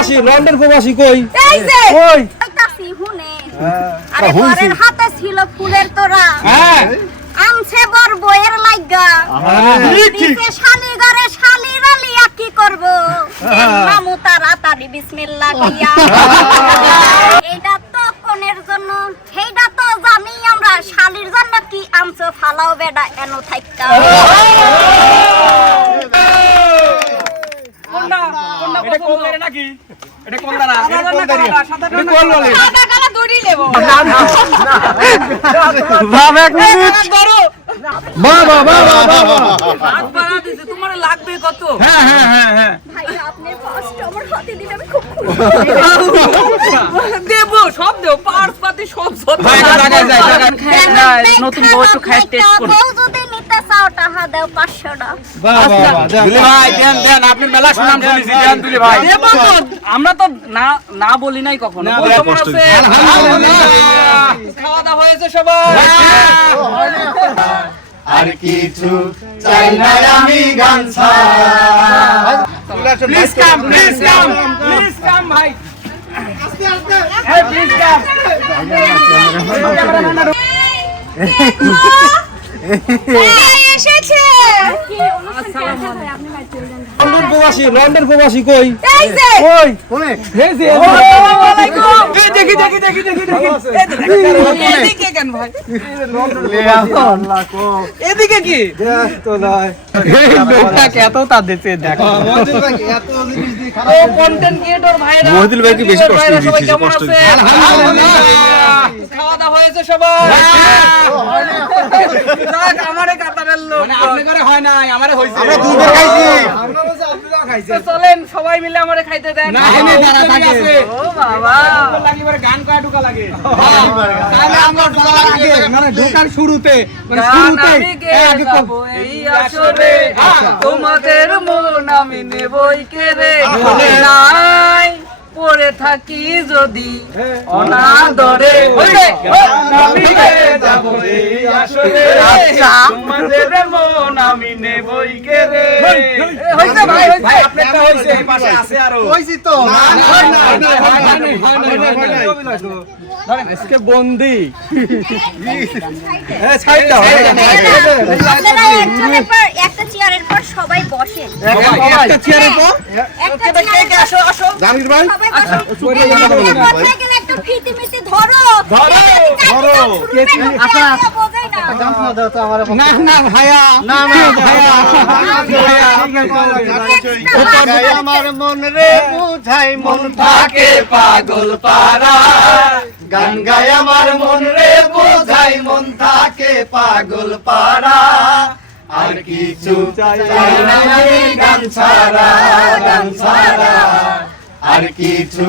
প্রবাসী লন্ডন প্রবাসী কই? এই যে কই? কাছি হুনে আরে ঘরের হাতে ছিল ফুলের তোরা হ্যাঁ। আনছে বর বইয়ের লাগা দিছে শালি ঘরে শালি রালিয়া কি করব? মামু তাড়াতাড়ি বিসমিল্লাহ দিয়া। এইটা তো কোনের জন্য সেইটা তো জানি আমরা। শালির জন্য কি আনছো? ফালাও বেডা এনো থাইকা এটা কোন এটা কোন দাঁড়া কোন দাঁড়িয়ে এটা কোন বলে সাদা কালা দড়ি নেব বাবা এক মিনিট বাবা বাবা বাবা হাত বাড়া দিছে তোমার লাগবে কত হ্যাঁ হ্যাঁ হ্যাঁ হ্যাঁ ভাই আপনি ফার্স্ট আমার হাতে দিলে আমি খুব খুশি দেব সব দেব পার্স পাতি সব সব ভাই। নতুন বউ একটু খাই টেস্ট করি যদি নিতে চাও টাকা দাও। পাঁচশো টাকা বাবা বাবা ভাই দেন দেন আপনি মেলা সুনাম শুনেছি দেন দুলে ভাই। আমরা তো না না বলি নাই কখনো। খাওয়া দাওয়া হয়েছে সবাই। আর কিছু চাই না আমি গান please come please come please come ভাই। এই প্লিজ কাম 嘿嘿嘿嘿 এসেছে। লন্ডন প্রবাসী লন্ডন প্রবাসী কই? এই যে। কই? এই যে দেখি দেখি দেখি দেখি দেখি। এদিকে কেন ভাই? এদিকে কি? তো নয় এই লোকটাকে এত দেখো কন্টেন্ট ক্রিয়েটর ভাইরা মহিদুল ভাইকে বেশি কষ্ট ভাইরা সবাই দিয়েছিস, কষ্ট আছে? দিয়েছিস। আলহামদুলিল্লাহ। খাওয়া দাওয়া হয়েছে সবাই। যাক, আমারে কাতারের আপনি হয় নাই আমারে হইছে। আমরা দুইবার খাইছি। আমরা বলছি আপনারা খাইছে চলেন সবাই মিলে আমারে খাইতে দেন। না এনে যারা থাকে। ও বাবা। লাগি পরে গান কয় ঢুকা লাগে। তাহলে আমরা ঢুকা লাগে। মানে ঢোকার শুরুতে মানে শুরুতে আগে যাব এই আসরে। তোমাদের মন আমি নেবই কেড়ে ঘরে নাই। পড়ে থাকি যদি অনাদরে আচ্ছা। মন আজকে বন্দি পর একটা চেয়ারের পর সবাই বসেন একটা চেয়ারের পর জানিস ভাই আচ্ছা বোঝাই না। না না ভাইয়া। না না ভাইয়া আমার মন রে বুঝাই মন থাকে। পাগল পারা গান গায় আমার মন রে বোঝাই মন থাকে পাগল পারা আর কিছু চাই না গান ছাড়া গান ছাড়া। আর কিছু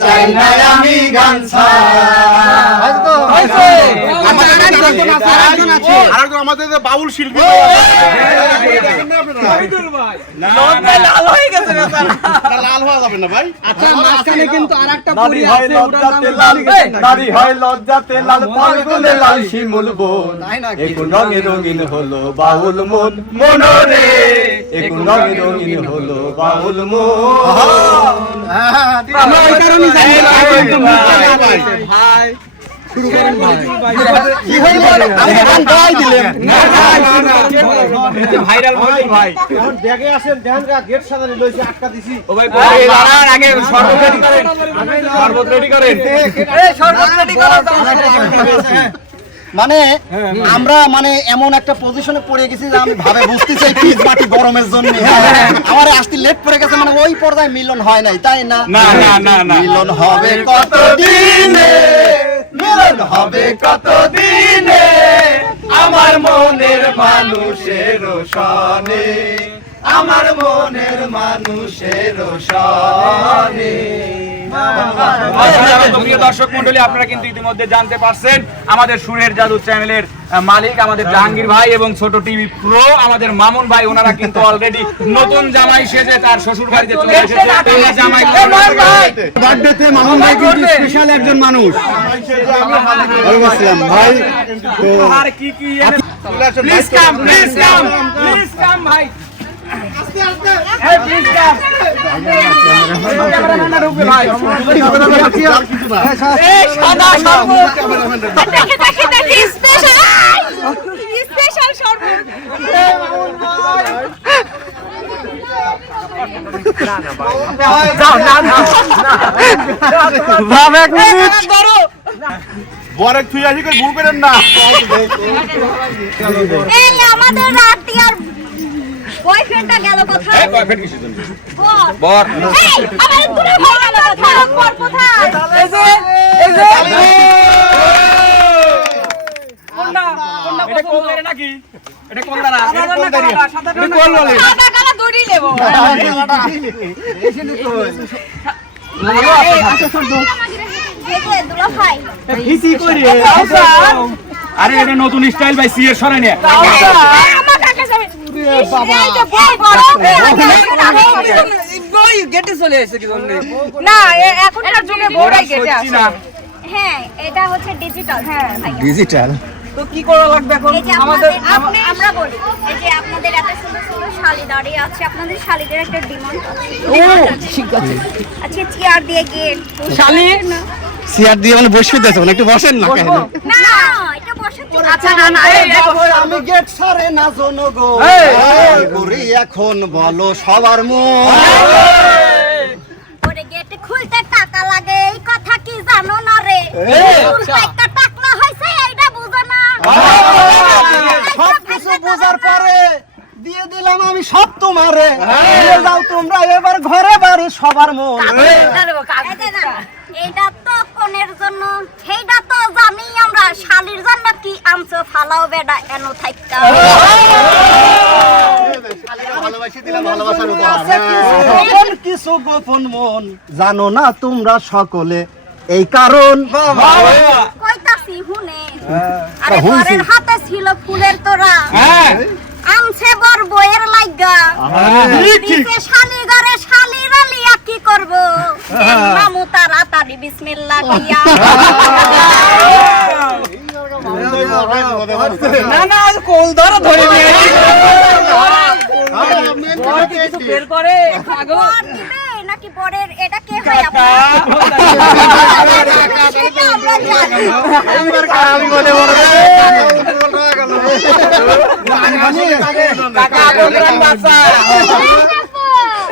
চাই না আমি গান আমাদের একজন আছে, আরেকজন আছে। আরেকজন আমাদের যে বাউল শিল্পী লাল হয়ে গেছে হওয়া যাবে না ভাই। আচ্ছা মাঝখানে কিন্তু আরেকটা পুরি আছে ওটার নাম ভুলে এই, গেছেন নারী হয় লজ্জাতে লাল পাগলে লাল শিমুল বোন একু রঙে রঙিন হলো বাউল মন। মনরে রঙে রঙিন হলো বাউল মন। আমরা ওই কারণে জানি ভাই, শুরু করেন ভাই কি হইল আমি গান গাই দিলাম না, না। ভাইরাল ভাই ভাই ব্যাগে আসেন ধ্যান রা গেট সাজানি লইছি আটকা দিছি ও ভাই দাঁড়ান আগে শরবত রেডি করেন শরবত রেডি করেন এই শরবত রেডি করো মানে আমরা মানে এমন একটা পজিশনে পড়ে গেছি যে আমি ভাবে বুঝতে চাই পিচ মাটি গরমের জন্য। আমার আসতে লেট পড়ে গেছে মানে ওই পর্যায়ে মিলন হয় নাই তাই না? না না না না। মিলন হবে কত দিনে মিলন হবে কত দিনে আমার মনের মানুষের সনে আমার মনের মানুষের সনে। দর্শক মন্ডলী আপনারা কিন্তু ইতিমধ্যে জানতে পারছেন আমাদের সুরের জাদু চ্যানেলের মালিক আমাদের জাহাঙ্গীর ভাই এবং ছোট টিভি প্রো আমাদের মামুন ভাই ওনারা কিন্তু অলরেডি নতুন জামাই সেজে তার শ্বশুর বাড়িতে চলে এসেছে। জামাই বার্থডেতে মামুন ভাই! কিন্তু স্পেশাল একজন মানুষ। আসসালাম ভাই। আর কি কি please come please come please come ভাই। বরেক তুই আসি করে ভুল না। আমাদের রাতি আর বয়ফ্রেন্ডটা গেল কোথায় এই boyfriend কিসের জন্য? বর বর। এই আমার দূরে ভাই গেল কোথায় বর কোথায় এই যে এই যে এটা কোন দাঁড়িয়ে নাকি? এটা কোন দাঁড়া? এটা কোন দাঁড়িয়ে? এটা কোন সাদা কালো দড়ি নেব এই যে দুলা ভাই আরে এটা নতুন স্টাইল ভাই সিএর সরে নিয়ে এখনকার যুগে হ্যাঁ এটা হচ্ছে ডিজিটাল হ্যাঁ বলি আপনাদের সুন্দর সুন্দর শালি দাঁড়িয়ে আছে আপনাদের শালিদের একটা আচ্ছা চেয়ার দিয়ে চেয়ার দিয়ে মানে বসে দিতেছে একটু বসেন না না আচ্ছা না না আমি গেট সারে না জনো গো এখন বলো সবার মন। ওরে গেট খুলতে টাকা লাগে এই কথা কি জানো না রে? একটা টাকলা হইছে এইটা বুঝো না। সব কিছু বোঝার পরে দিয়ে দিলাম আমি সব তোমারে। যাও তোমরা এবার ঘরে বাড়ি সবার মন। এইটা তো কোনের জন্য। আমরা শালির জন্য কি আনছো ফালাও বেডা এনো থাইকা। ভালোবাসি দিলাম ভালোবাসার উপহার গোপন কিছু গোপন মন। জানো না তোমরা সকলে এই কারণ? কইতাছি হুনে। হ্যাঁ। আরে। বরের হাতে ছিল ফুলের তোরা হ্যাঁ। আনছে বর বইয়ের লাগা শালি ঘরে করব মামু তাড়াতাড়ি বিসমিল্লাহ দিয়া না না আজ কোল ধরে ধরে নিয়ে বের করে পাগল নাকি বরের এটা কে হয় আপনার সেটা আমরা জানি। কাকা বলরাম বাচ্চা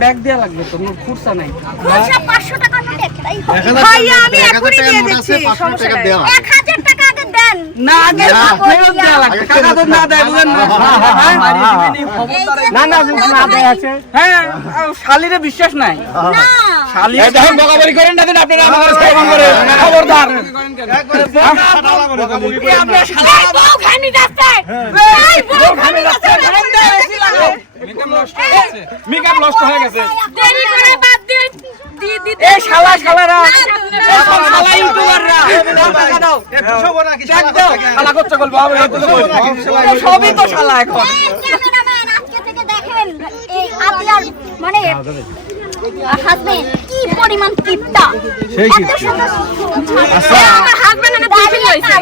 ব্যাগ দেয়া লাগবে তো খুরসা নাই। টাকা নোট আমি এখনই দিয়ে দিচ্ছি সমস্যা নাই। এক হাজার টাকা আগে দেন। না আগে ফেরত দেয়া লাগবে কাকা তো না দেয় বুঝেন না? না না না দেয় আছে। হ্যাঁ শালিরে বিশ্বাস নাই। না। শালি এই দেখেন করেন না দিন আপনারা সেবন করে খবরদার। এই শালা বউ খানি যাচ্ছে এই বউ খানি যাচ্ছে মেকআপ নষ্ট হয়ে গেছে দেরি করে বাদ দিয়ে এই শালা শালারা শালা ইউটিউবাররা দাও দাও শালা করছে বলব আমি। সবই তো শালা এখন আজকে থেকে দেখেন এই আপনার মানে হাজবেন্ড পরিমাণ কিপটা সুন্দর আমার হাজবেন্ড এনে টিফিন লইছে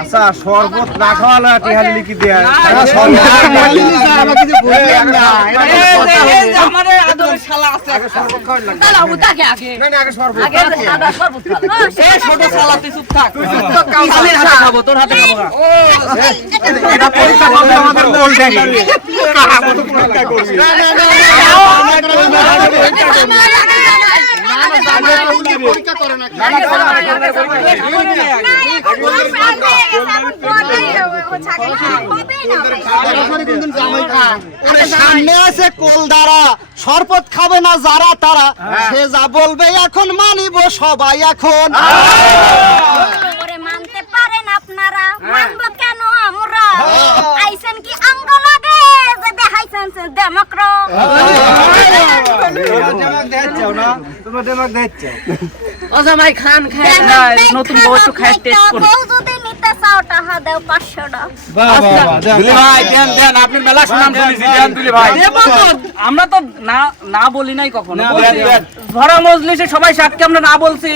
আচ্ছা শরবত না খাওয়ালে টিহারি লিখি দেয়া এই যে, এই যে আমাদের আদরের শালা আছে আগে শরবত খাওয়াই লাগবে এই ছোট শালা তুই চুপ থাক তুই চুপ থাক শালির হাতে খাব তোর হাতে খাব না এটা পরীক্ষা করবে আমাদের কোল দেখি পরীক্ষা করে না সামনে আছে কোলদারা শরবত খাবে না যারা তারা। সে যা বলবে এখন মানিব সবাই এখন। মানতে পারেন আপনারা মানবো কেন আমরা? আইছেন কি আঙ্গ লাগে যে দেখাইছেন সে দেমক্র অজামাই খান খায় নতুন বউ একটু খায় টেস্ট করুন যদি নিতে টাকা। দেও পাঁচশোটা দুলি ভাই দেন দেন আপনি মেলা সুনাম শুনেছি দেন দুলি ভাই। আমরা তো না না বলি নাই কখনো। ভরা মজলিসে সবাই সাক্ষী আমরা না বলছি।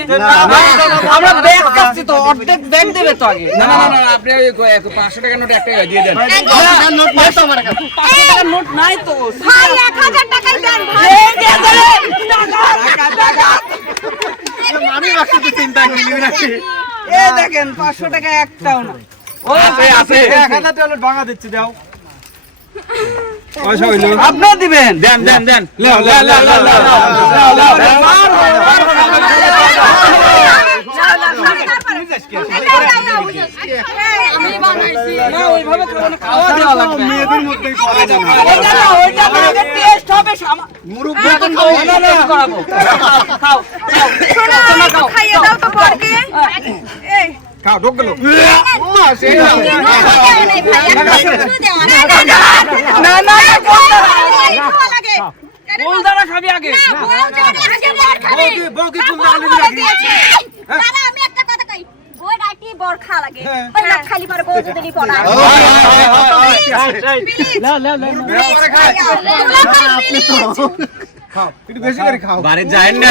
আমরা ব্যাগ কাটছি তো অর্ধেক ব্যাগ দেবে তো আগে। না না না, না আপনি ওই পাঁচশো টাকা নোট একটা দিয়ে দেন। নোট নাই তো আমার কাছে। পাঁচশো টাকার নোট নাই তো। ভাই এক হাজার টাকাই দেন ভাই। আমি বাকি চিন্তা করি নাকি এ দেখেন পাঁচশো টাকা একটাও না। ও আছে আছে। আপনার দিবেন দেন দেন দেন খাইয়ে দাও তো এই খাও ঢোক গেল না, না, খাওয়া লাগে ফুল দানা খাবি আগে আমি একটা কথা কই বই রাটি বর খা লাগে ওই না খালি পরে বউ যদি পড়া বাড়ি যায় না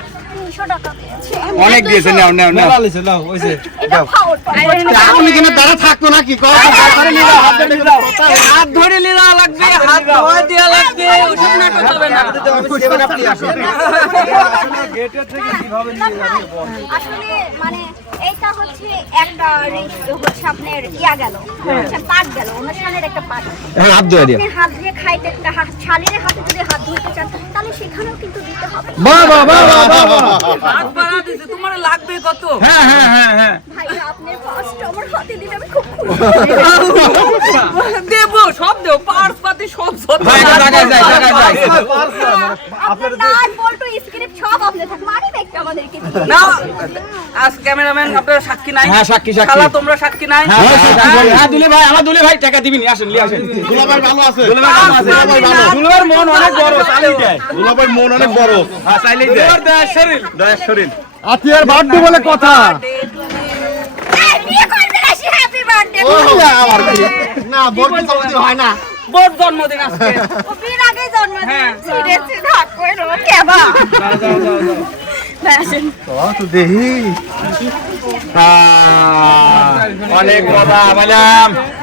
তিনশো টাকা দিয়েছে অনেক দিয়েছে নাও নাও নাও। এটা ফাউল আপনি কিনা দাঁড়া থাকতো না নাকি? কও হাত ধরে লিলা লাগবে হাত ধোয়া দেওয়া লাগবে ওসব নাটক হবে না। আসলে মানে এইটা হচ্ছে একটা হচ্ছে আপনার ইয়া গেল হচ্ছে পাট গেল অনুষ্ঠানের একটা পাট। হাত ধুয়ে দিও। হাত দিয়ে খাইতে একটা হাত শালিরের হাতে যদি হাত ধুতে চান তাহলে সেখানেও কিন্তু দিতে হবে। বাহ বাহ বাহ বাহ বাহ। হাত বাড়া দিছে তোমার লাগবে কত? হ্যাঁ হ্যাঁ হ্যাঁ হ্যাঁ। ভাই আপনার ফার্স্ট আমার হাতে দিলে আমি খুব দেব সব দেব পার্স পাতি সব সব ভাই টাকা যায় টাকা যায় আপনার নাট বল্টু স্ক্রিপ্ট সব আপনি থাক মানি ব্যাগটা আমাদেরকে দিয়ে না আজ ক্যামেরাম্যান আপনারা সাক্ষী নাই। হ্যাঁ, সাক্ষী, সাক্ষী। খালা তোমরা সাক্ষী নাই? হ্যাঁ হ্যাঁ, দুলে ভাই আমার দুলে ভাই টাকা দিবিনি আসেন নিয়ে আসেন। দুলাভাই ভালো আছে। দুলে ভাই ভালো আছে। দুলের মন অনেক বড় চাইলেই দেয়। দুলাভাই মন অনেক বড়। হ্যাঁ চাইলেই দেয়। দয়ার শরীর। দয়ার শরীর। আতিয়ার বার্থডে বলে কথা। এই, বিয়ে করবেন আসি হ্যাপি বার্থডে আমার না বলতে চলতে হয় না। বড় জন্মদিন আজকে। ও বিয়ের আগে জন্মদিন হ্যাঁ। সিরিয়াসলি থাক কই রো কেবা। দেহি অনেক কথা ম্যাডাম